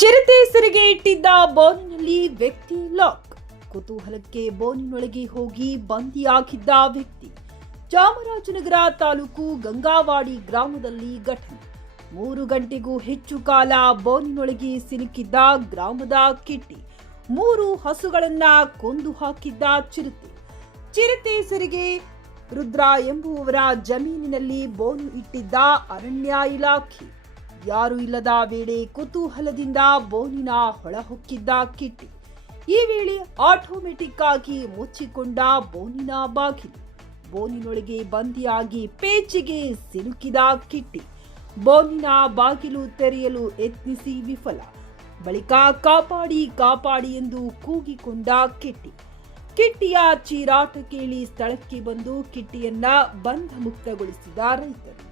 ಚಿರತೆ ಸೆರೆಗೆ ಇಟ್ಟಿದ್ದ ಬೋನಿನಲ್ಲಿ ವ್ಯಕ್ತಿ ಲಾಕ್. ಕುತೂಹಲಕ್ಕೆ ಬೋನಿನೊಳಗೆ ಹೋಗಿ ಬಂದಿಯಾಗಿದ್ದ ವ್ಯಕ್ತಿ. ಚಾಮರಾಜನಗರ ತಾಲೂಕು ಗಂಗಾವಾಡಿ ಗ್ರಾಮದಲ್ಲಿ ಘಟನೆ. 3 ಗಂಟೆಗೂ ಹೆಚ್ಚು ಕಾಲ ಬೋನಿನೊಳಗೆ ಸಿಲುಕಿದ್ದ ಗ್ರಾಮದ ಕಿಟ್ಟಿ. 3 ಹಸುಗಳನ್ನ ಕೊಂದು ಹಾಕಿದ್ದ ಚಿರತೆ. ಚಿರತೆ ಸೆರೆಗೆ ರುದ್ರ ಎಂಬುವವರ ಜಮೀನಿನಲ್ಲಿ ಬೋನು ಇಟ್ಟಿದ್ದ ಅರಣ್ಯ ಇಲಾಖೆ. ಯಾರು ಇಲ್ಲದ ವೇಳೆ ಕುತೂಹಲದಿಂದ ಬೋನಿನ ಹೊಳಹೊಕ್ಕಿದ್ದ ಕಿಟ್ಟಿ. ಈ ವೇಳೆ ಆಟೋಮೆಟಿಕ್ ಆಗಿ ಮುಚ್ಚಿಕೊಂಡ ಬೋನಿನ ಬಾಗಿಲು. ಬೋನಿನೊಳಗೆ ಬಂದಿಯಾಗಿ ಪೇಚಿಗೆ ಸಿಲುಕಿದ ಕಿಟ್ಟಿ. ಬೋನಿನ ಬಾಗಿಲು ತೆರೆಯಲು ಯತ್ನಿಸಿ ವಿಫಲ. ಬಳಿಕ ಕಾಪಾಡಿ ಕಾಪಾಡಿ ಎಂದು ಕೂಗಿಕೊಂಡ ಕಿಟ್ಟಿ. ಕಿಟ್ಟಿಯ ಚೀರಾಟ ಕೇಳಿ ಸ್ಥಳಕ್ಕೆ ಬಂದು ಕಿಟ್ಟಿಯನ್ನ ಬಂಧ ಮುಕ್ತಗೊಳಿಸಿದ ರೈತರು.